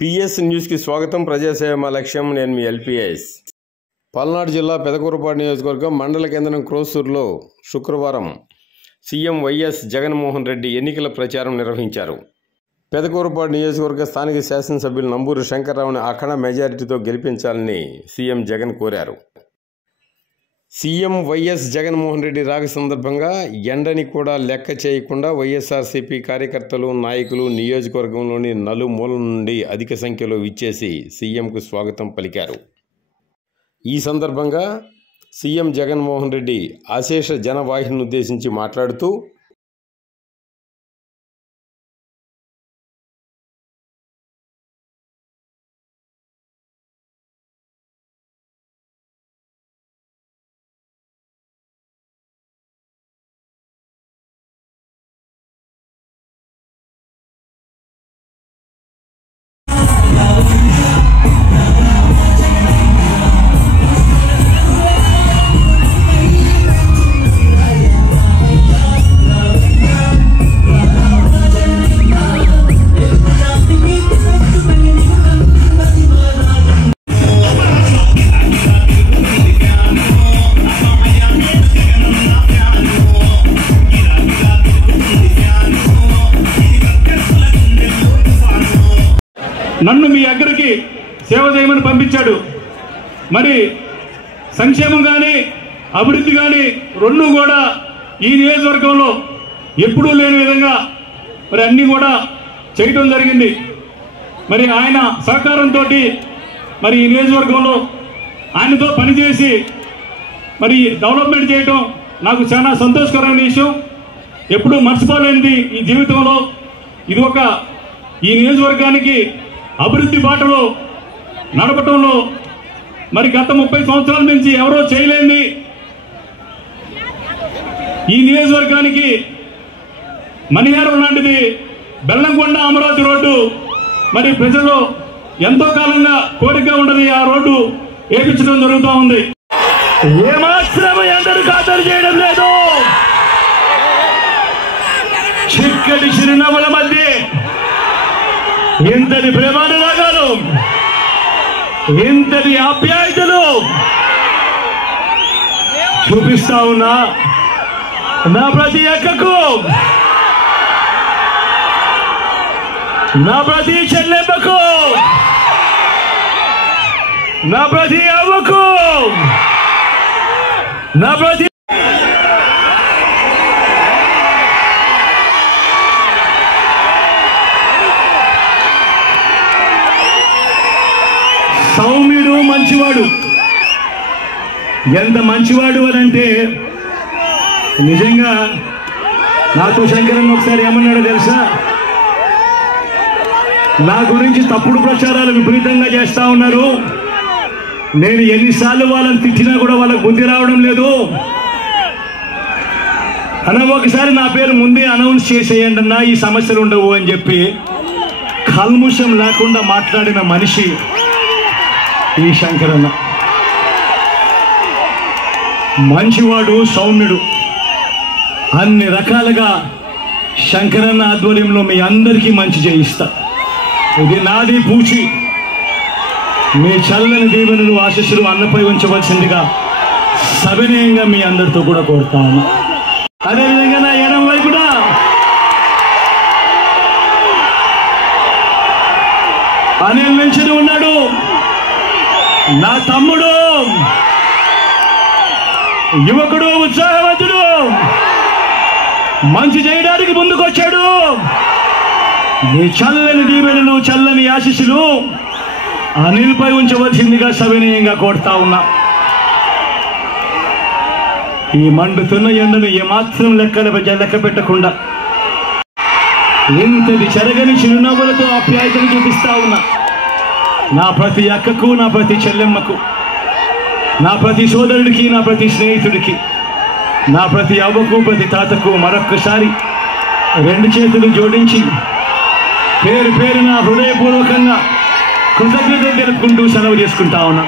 PS న్యూస్కి స్వాగతం. ప్రజాసేవ మా లక్ష్యం. నేను మీ ఎల్పిఎస్. పల్నాడు జిల్లా పెదకూరపాడు నియోజకవర్గం మండల కేంద్రం క్రోసూరులో శుక్రవారం సీఎం వైఎస్ జగన్మోహన్ రెడ్డి ఎన్నికల ప్రచారం నిర్వహించారు. పెదకూరపాడు నియోజకవర్గ స్థానిక శాసనసభ్యులు నంబూరు శంకర్రావుని అఖండ మెజారిటీతో గెలిపించాలని సీఎం జగన్ కోరారు. సీఎం వైఎస్ జగన్మోహన్ రెడ్డి రాక సందర్భంగా ఎండని కూడా లెక్క చేయకుండా వైఎస్ఆర్సీపీ కార్యకర్తలు, నాయకులు నియోజకవర్గంలోని నలుమూల నుండి అధిక సంఖ్యలో విచ్చేసి సీఎంకు స్వాగతం పలికారు. ఈ సందర్భంగా సీఎం జగన్మోహన్ రెడ్డి అశేష జనవాహిని ఉద్దేశించి మాట్లాడుతూ, నన్ను మీ దగ్గరికి సేవ చేయమని పంపించాడు. మరి సంక్షేమం కానీ అభివృద్ధి కానీ రెండు కూడా ఈ నియోజకవర్గంలో ఎప్పుడూ లేని విధంగా మరి అన్నీ కూడా చేయటం జరిగింది. మరి ఆయన సహకారంతో మరి ఈ నియోజకవర్గంలో ఆయనతో పనిచేసి మరి డెవలప్మెంట్ చేయటం నాకు చాలా సంతోషకరమైన విషయం. ఎప్పుడూ మర్చిపోలేనిది ఈ జీవితంలో. ఇది ఒక ఈ నియోజకవర్గానికి అభివృద్ధి బాటలో నడపటంలో మరి గత 30 సంవత్సరాల నుంచి ఎవరో చేయలేంది. ఈ నియోజకవర్గానికి మణిహారం లాంటిది బెల్లంకొండ అమరావతి రోడ్డు మరి ప్రజలు ఎంతో కాలంగా కోరిక ఉండదు. ఆ రోడ్డు వేయించడం జరుగుతూ ఉంది. ఏమాత్రం అందరూ ఖాతరు చేయడం లేదు. చిక్కటి చిరునవ్వుల మధ్య ఇంతటి ప్రేమానురాగాలు, ఇంతటి ఆప్యాయతలు చూపిస్తా ఉన్నా నా ప్రతి అక్కకు, నా ప్రతి చెల్లెమ్మకు, నా ప్రతి అవ్వకు, నా ప్రతి సౌమ్యుడు, మంచివాడు. ఎంత మంచివాడు అని అంటే నిజంగా నాతో శంకరన్న ఒకసారి ఏమన్నాడో తెలుసా? నా గురించి తప్పుడు ప్రచారాలు విపరీతంగా చేస్తా ఉన్నారు. నేను ఎన్నిసార్లు వాళ్ళని తిట్టినా కూడా వాళ్ళకు బుద్ధి రావడం లేదు అన్న. ఒకసారి నా పేరు ముందే అనౌన్స్ చేసేయండి అన్నా, ఈ సమస్యలు ఉండవు అని చెప్పి కల్ముషం లేకుండా మాట్లాడిన మనిషి ఈ శంకరన్న. మంచివాడు, సౌమ్యుడు. అన్ని రకాలుగా శంకరన్న ఆధ్వర్యంలో మీ అందరికీ మంచి చేయిస్తా. ఇది నాది పూచి. మీ చల్లని దీవెనలు, ఆశీస్సులు అన్నపై ఉంచవలసిందిగా సవినయంగా మీ అందరితో కూడా కోరుతాను. అదేవిధంగా నా ఎడం వైపున అనిల్ నుంచి ఉన్నాడు. నా తమ్ముడు, యువకుడు, ఉత్సాహవంతుడు, మంచి చేయడానికి ముందుకొచ్చాడు. నీ చల్లని దీవెనలు, చల్లని ఆశీస్సులు అనిల్పై ఉంచవలసిందిగా సవినయంగా కోరుతా ఉన్నా. ఈ మండుతున్న ఎండను ఏమాత్రం లెక్క పెట్టకుండా ఇంతటి చెరగని చిరునవ్వులతో ఆప్యాయతను చూపిస్తా ఉన్నా. నా ప్రతి అక్కకు, నా ప్రతి చెల్లెమ్మకు, నా ప్రతి సోదరుడికి, నా ప్రతి స్నేహితుడికి, నా ప్రతి అవ్వకు, ప్రతి తాతకు మరొక్కసారి 2 చేతులు జోడించి పేరు పేరున హృదయపూర్వకంగా కృతజ్ఞతలు తెలుపుకుంటూ సెలవు చేసుకుంటా ఉన్నా.